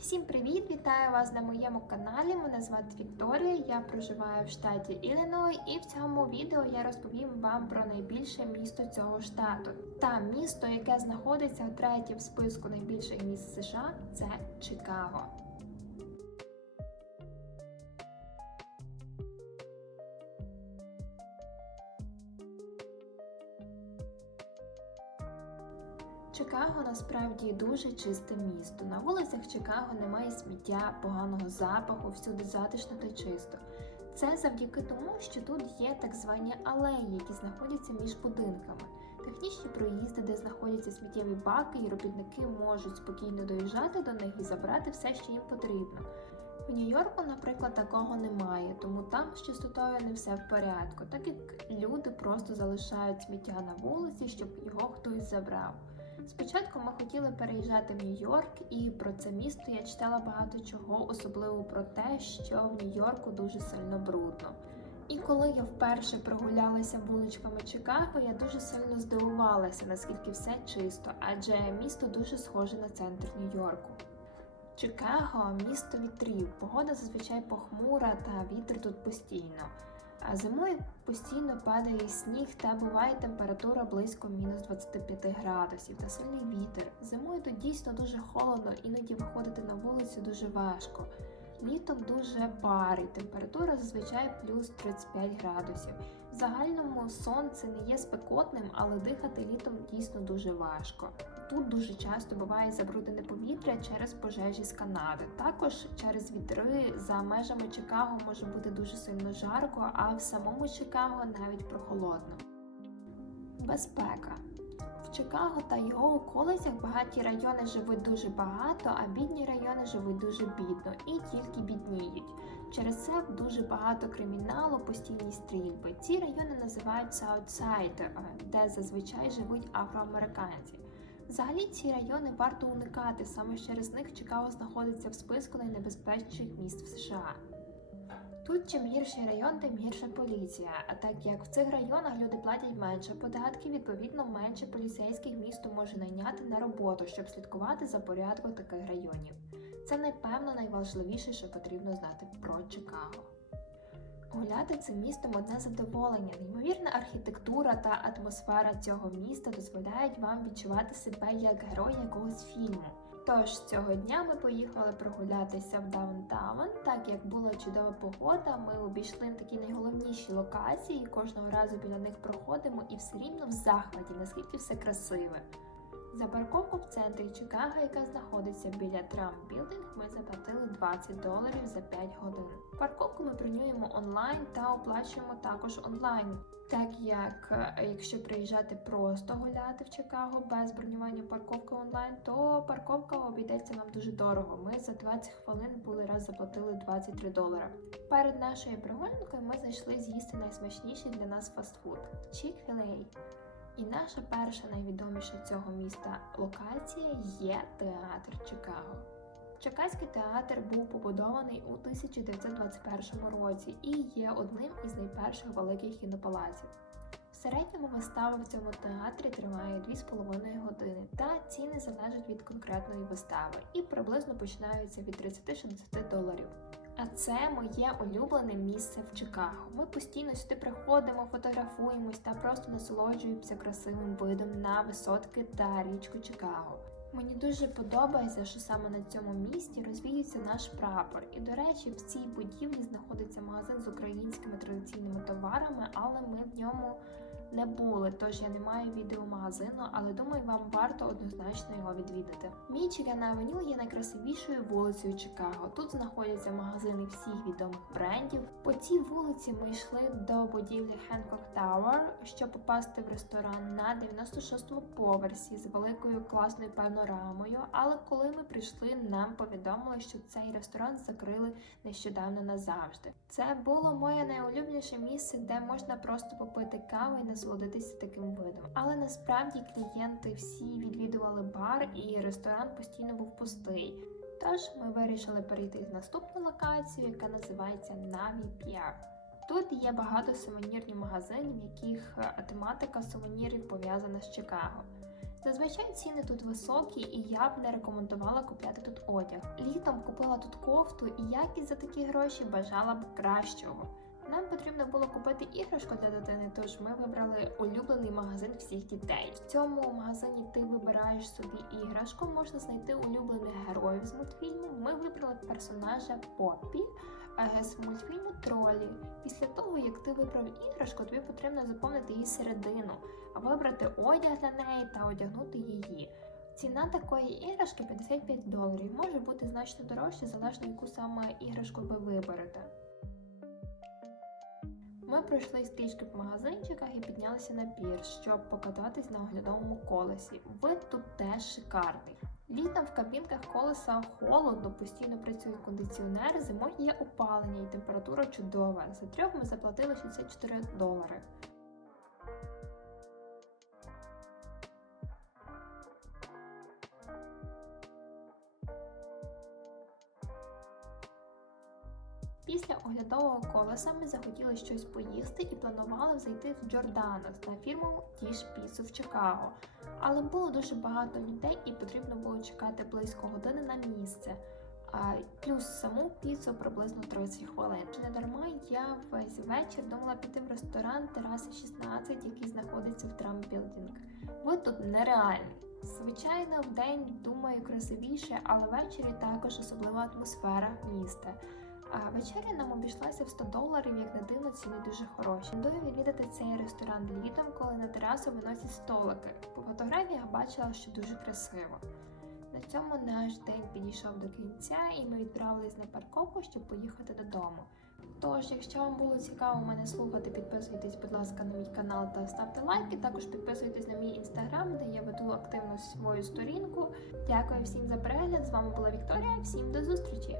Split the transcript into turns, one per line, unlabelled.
Всім привіт! Вітаю вас на моєму каналі. Мене звати Вікторія. Я проживаю в штаті Ілліной, і в цьому відео я розповім вам про найбільше місто цього штату. Та місто, яке знаходиться третє в списку найбільших міст США, це Чикаго. Чикаго насправді дуже чисте місто. На вулицях Чикаго немає сміття, поганого запаху, всюди затишно та чисто. Це завдяки тому, що тут є так звані алеї, які знаходяться між будинками. Технічні проїзди, де знаходяться сміттєві баки, і робітники можуть спокійно доїжджати до них і забрати все, що їм потрібно. В Нью-Йорку, наприклад, такого немає, тому там з чистотою не все в порядку, так як люди просто залишають сміття на вулиці, щоб його хтось забрав. Спочатку ми хотіли переїжджати в Нью-Йорк, і про це місто я читала багато чого, особливо про те, що в Нью-Йорку дуже сильно брудно. І коли я вперше прогулялася вуличками Чикаго, я дуже сильно здивувалася, наскільки все чисто, адже місто дуже схоже на центр Нью-Йорку. Чикаго місто вітрів. Погода зазвичай похмура та вітер тут постійно. А зимою постійно падає сніг та буває температура близько мінус 25 градусів та сильний вітер. Зимою тут дійсно дуже холодно, іноді виходити на вулицю дуже важко. Літом дуже парить, температура зазвичай плюс 35 градусів. В загальному сонце не є спекотним, але дихати літом дійсно дуже важко. Тут дуже часто буває забруднене повітря через пожежі з Канади. Також через вітри за межами Чикаго може бути дуже сильно жарко, а в самому Чикаго навіть прохолодно. Безпека. В Чикаго та його околицях багаті райони живуть дуже багато, а бідні райони живуть дуже бідно і тільки бідніють. Через це дуже багато криміналу, постійні стрільби. Ці райони називаються аутсайдер, де зазвичай живуть афроамериканці. Взагалі ці райони варто уникати, саме через них Чикаго знаходиться в списку найнебезпечніших міст в США. Тут чим гірший район, тим гірша поліція. А так як в цих районах люди платять менше податків, відповідно менше поліцейських місто може найняти на роботу, щоб слідкувати за порядком таких районів. Це напевно найважливіше, що потрібно знати про Чикаго. Гуляти цим містом одне задоволення. Неймовірна архітектура та атмосфера цього міста дозволяють вам відчувати себе як герой якогось фільму. Тож цього дня ми поїхали прогулятися в даунтаун. Так як була чудова погода, ми обійшли такі найголовніші локації. і Кожного разу біля них проходимо і все рівно в захваті, наскільки все красиве. За парковку в центрі Чикаго, яка знаходиться біля Трамп Білдинг, ми заплатили 20 доларів за 5 годин. Парковку ми бронюємо онлайн та оплачуємо також онлайн. Так як е, якщо приїжджати просто гуляти в Чикаго без бронювання парковки онлайн, то парковка обійдеться нам дуже дорого. Ми за 20 хвилин були раз заплатили 23 долара. Перед нашою прогулянкою ми зайшли з'їсти найсмачніший для нас фастфуд Chick-fil-A. І наша перша найвідоміша цього міста локація є театр Чикаго. Чекаський театр був побудований у 1921 році і є одним із найперших великих кінопалаців. В середньому вистава в цьому театрі триває 2,5 години, та ціни залежать від конкретної вистави і приблизно починаються від 30-60 доларів. А це моє улюблене місце в Чикаго. Ми постійно сюди приходимо, фотографуємось та просто насолоджуємося красивим видом на висотки та річку Чикаго. Мені дуже подобається, що саме на цьому місці розвіюється наш прапор. І, до речі, в цій будівлі знаходиться магазин з українськими традиційними товарами, але ми в ньому не були, тож я не маю відеомагазину, але думаю, вам варто однозначно його відвідати. Мічиган Авеню є найкрасивішою вулицею Чикаго. Тут знаходяться магазини всіх відомих брендів. По цій вулиці ми йшли до будівлі Hancock Tower, щоб попасти в ресторан на 96-му поверсі з великою класною панорамою. Але коли ми прийшли, нам повідомили, що цей ресторан закрили нещодавно назавжди. Це було моє найулюбленіше місце, де можна просто попити каву і насолодитися таким видом. Але насправді клієнти всі відвідували бар і ресторан постійно був пустий. Тож ми вирішили перейти в наступну локацію, яка називається Navy Pier. Тут є багато сувенірних магазинів, яких е, тематика сувенірів пов'язана з Чикаго. Зазвичай ціни тут високі, і я б не рекомендувала купляти тут одяг. Літом купила тут кофту, і якість за такі гроші бажала б кращого. Нам потрібно було купити іграшку для дитини, тож ми вибрали улюблений магазин всіх дітей. В цьому магазині ти вибираєш собі іграшку, можна знайти улюблених героїв з мультфільму. Ми вибрали персонажа Поппі е, з мультфільму Тролі. Після того, як ти вибрав іграшку, тобі потрібно заповнити її середину, вибрати одяг для неї та одягнути її. Ціна такої іграшки 55 доларів. Може бути значно дорожче, залежно яку саме іграшку ви виберете. Ми пройшли стрічки по магазинчиках і піднялися на пір, щоб покататись на оглядовому колесі. Вид тут теж шикарний. Літом в кабінках колеса холодно, постійно працює кондиціонер, зимою є опалення і температура чудова. За трьох ми заплатили 64 долари. Після оглядового колеса ми захотіли щось поїсти і планували зайти в Джорданос на фірму Тіш Піцу в Чикаго. Але було дуже багато людей і потрібно було чекати близько години на місце. А плюс саму піцу приблизно 30 хвилин. Чи не дарма я весь вечір думала піти в ресторан Тераси 16, який знаходиться в Трамп-білдинг. Ви тут нереальні. Звичайно, в день думаю красивіше, але ввечері також особлива атмосфера міста. А вечеря нам обійшлася в 100 доларів, як на дивно, ціни дуже хороші. Рекомендую відвідати цей ресторан літом, коли на терасу виносять столики. По фотографіях бачила, що дуже красиво. На цьому наш день підійшов до кінця, і ми відправились на парковку, щоб поїхати додому. Тож, якщо вам було цікаво мене слухати, підписуйтесь, будь ласка, на мій канал та ставте лайки. Також підписуйтесь на мій інстаграм, де я веду активну свою сторінку. Дякую всім за перегляд. З вами була Вікторія. Всім до зустрічі!